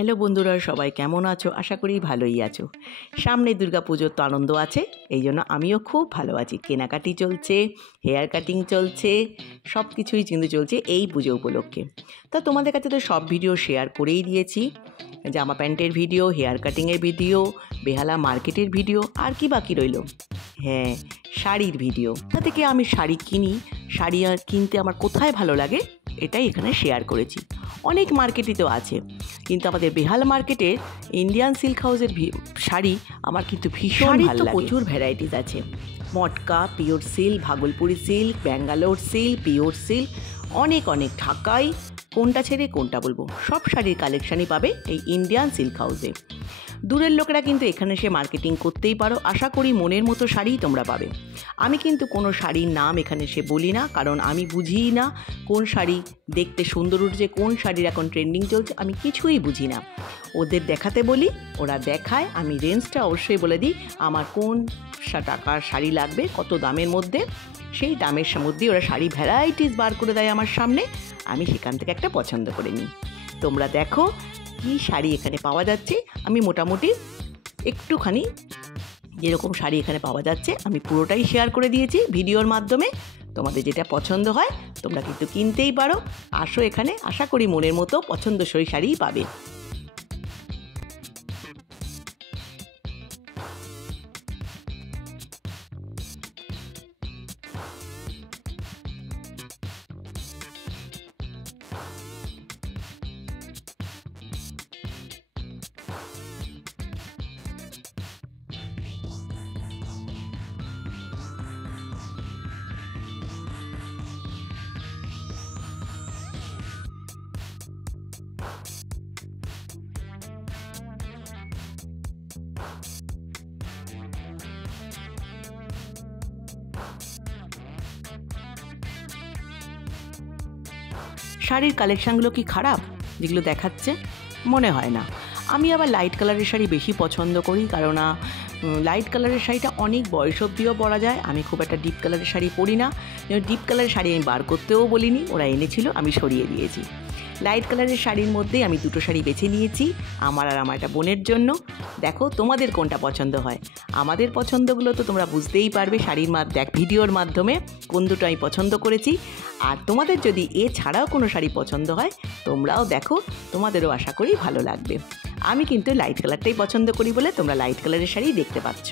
Hello বন্ধুরা, সবাই কেমন আছো? আশা করি ভালোই আছো। সামনে দুর্গাপুজোর তো আনন্দ আছে, এই জন্য আমিও খুব ভালো আছি। কেনাকাটি চলছে, হেয়ার কাটিং চলছে, সব কিছুই কিন্তু চলছে এই পুজো উপলক্ষে। তা তোমাদের কাছে তো সব ভিডিও শেয়ার করেই দিয়েছি, জামা প্যান্টের ভিডিও, হেয়ার কাটিংয়ের ভিডিও, বেহালা মার্কেটের ভিডিও, আর কি বাকি রইল? হ্যাঁ, শাড়ির ভিডিও। তা থেকে আমি শাড়ি কিনি, শাড়ি কিনতে আমার কোথায় ভালো লাগে এটাই এখানে শেয়ার করেছি। অনেক মার্কেটই তো আছে, কিন্তু আমাদের বেহালা মার্কেটের ইন্ডিয়ান সিল্ক হাউসের শাড়ি আমার কিন্তু ভীষণ ভালো লাগে। প্রচুর ভ্যারাইটিস আছে, matka, pure silk, Bhagalpuri silk, Bangalore silk, pure silk, অনেক ঢাকাই, কোনটা ছেড়ে কোনটা বলবো, সব শাড়ির কালেকশানই পাবে এই ইন্ডিয়ান সিল্ক হাউসে। দূরের লোকেরা কিন্তু এখানে এসে মার্কেটিং করতেই পারো, আশা করি মনের মতো শাড়িই তোমরা পাবে। আমি কিন্তু কোনো শাড়ির নাম এখানে এসে বলি না, কারণ আমি বুঝিই না কোন শাড়ি দেখতে সুন্দর উঠছে, কোন শাড়ির এখন ট্রেন্ডিং চলছে, আমি কিছুই বুঝি না। ওদের দেখাতে বলি, ওরা দেখায়, আমি রেঞ্জটা অবশ্যই বলে দিই আমার কোন টাকার শাড়ি লাগবে, কত দামের মধ্যে, সেই দামের মধ্যেই ওরা শাড়ি ভ্যারাইটিস বার করে দেয় আমার সামনে, আমি সেখান থেকে একটা পছন্দ করে নিই। তোমরা দেখো কী শাড়ি এখানে পাওয়া যাচ্ছে। আমি মোটামুটি একটুখানি যেরকম শাড়ি এখানে পাওয়া যাচ্ছে আমি পুরোটাই শেয়ার করে দিয়েছি ভিডিওর মাধ্যমে। তোমাদের যেটা পছন্দ হয় তোমরা কিন্তু কিনতেই পারো, আসো এখানে, আশা করি মনের মতো পছন্দসই শাড়িই পাবে। শাড়ির কালেকশানগুলো কি খারাপ যেগুলো দেখাচ্ছে? মনে হয় না। আমি আবার লাইট কালারের শাড়ি বেশি পছন্দ করি, কারণ লাইট কালারের শাড়িটা অনেক বয়স অবধিও পরা যায়। আমি খুব একটা ডিপ কালারের শাড়ি পরি না, ডিপ কালারের শাড়ি আমি বার করতেও বলিনি, ওরা এনেছিল, আমি সরিয়ে দিয়েছি। লাইট কালারের শাড়ির মধ্যেই আমি দুটো শাড়ি বেছে নিয়েছি, আমার আর আমার একটা বোনের জন্য। দেখো তোমাদের কোনটা পছন্দ হয়। আমাদের পছন্দগুলো তো তোমরা বুঝতেই পারবে শাড়ির ভিডিওর মাধ্যমে কোন দুটো আমি পছন্দ করেছি। আর তোমাদের যদি এছাড়াও কোনো শাড়ি পছন্দ হয় তোমরাও দেখো, তোমাদেরও আশা করি ভালো লাগবে। আমি কিন্তু লাইট কালারটাই পছন্দ করি বলে তোমরা লাইট কালারের শাড়ি দেখতে পাচ্ছ।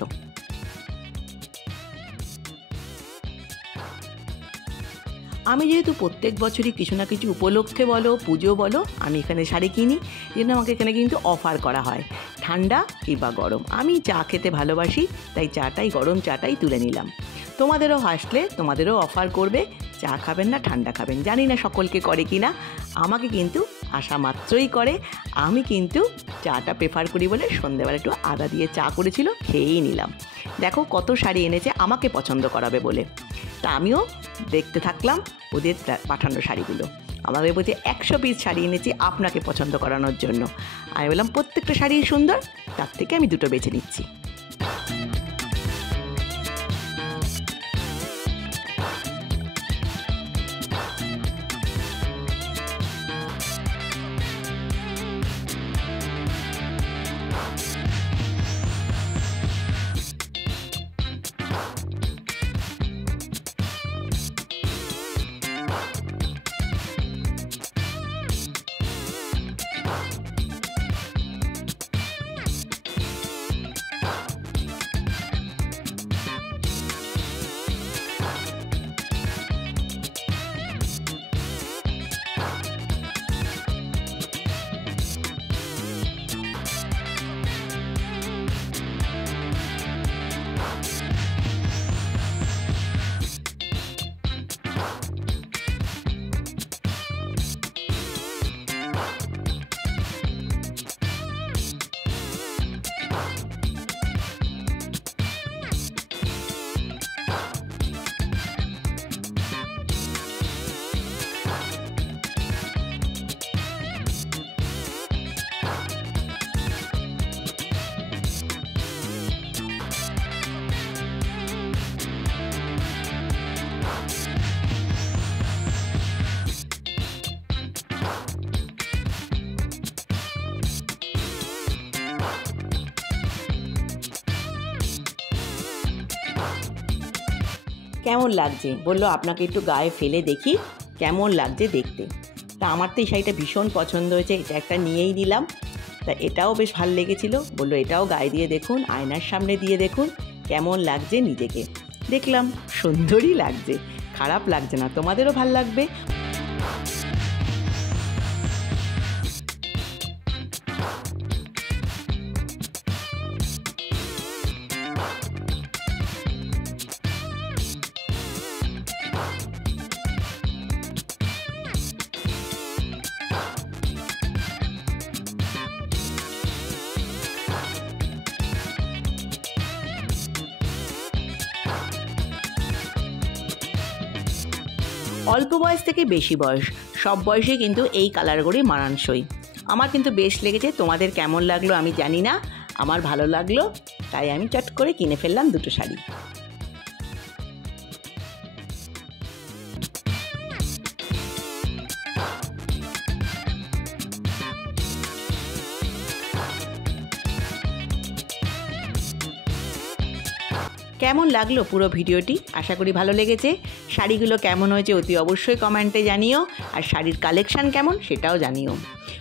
আমি যেহেতু প্রত্যেক বছরই কিছু না কিছু উপলক্ষে বলো, পুজো বলো, আমি এখানে শাড়ি কিনি, জন্য আমাকে এখানে কিন্তু অফার করা হয়, ঠান্ডা কিংবা গরম। আমি চা খেতে ভালোবাসি, তাই চাটাই, গরম চাটাই তুলে নিলাম। তোমাদেরও আসলে তোমাদেরও অফার করবে, চা খাবেন না ঠান্ডা খাবেন, জানি না সকলকে করে কি না, আমাকে কিন্তু আসা মাত্রই করে। আমি কিন্তু চাটা প্রেফার করি বলে সন্ধ্যেবেলা একটু আদা দিয়ে চা করেছিল, খেয়েই নিলাম। দেখো কত শাড়ি এনেছে আমাকে পছন্দ করাবে বলে। তা আমিও দেখতে থাকলাম ওদের পাঠানো শাড়িগুলো। আমাদের বলছে 100 পিস শাড়ি এনেছি আপনাকে পছন্দ করানোর জন্য। আমি বললাম প্রত্যেকটা শাড়ি সুন্দর, তার থেকে আমি দুটো বেছে নিচ্ছি। কেমন লাগছে বললো আপনাকে একটু গায়ে ফেলে দেখি কেমন লাগছে দেখতে। তা আমার তো এই শাড়িটা ভীষণ পছন্দ হয়েছে, এটা একটা নিয়েই নিলাম। তা এটাও বেশ ভালো লেগেছিলো, বললো এটাও গায়ে দিয়ে দেখুন, আয়নার সামনে দিয়ে দেখুন কেমন লাগছে নিজেকে। দেখলাম সুন্দরই লাগছে, খারাপ লাগছে না, তোমাদেরও ভাল লাগবে। অল্প বয়স থেকে বেশি বয়স সব বয়সে কিন্তু এই কালারগুলি মানানসই। আমার কিন্তু বেশ লেগেছে, তোমাদের কেমন লাগলো আমি জানি না, আমার ভালো লাগলো, তাই আমি চট করে কিনে ফেললাম দুটো শাড়ি। কেমন লাগলো পুরো ভিডিওটি? আশা করি ভালো লেগেছে। শাড়িগুলো কেমন হয়েছে অতি অবশ্যই কমেন্টে জানিও, আর শাড়ির কালেকশান কেমন সেটাও জানিও।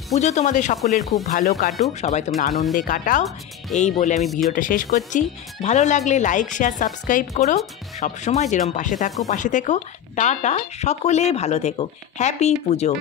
পুজো তোমাদের সকলের খুব ভালো কাটুক, সবাই তোমরা আনন্দে কাটাও, এই বলে আমি ভিডিওটা শেষ করছি। ভালো লাগলে লাইক শেয়ার সাবস্ক্রাইব করো, সবসময় যেরকম পাশে থেকো। টাটা, সকলে ভালো থেকো, হ্যাপি পুজো।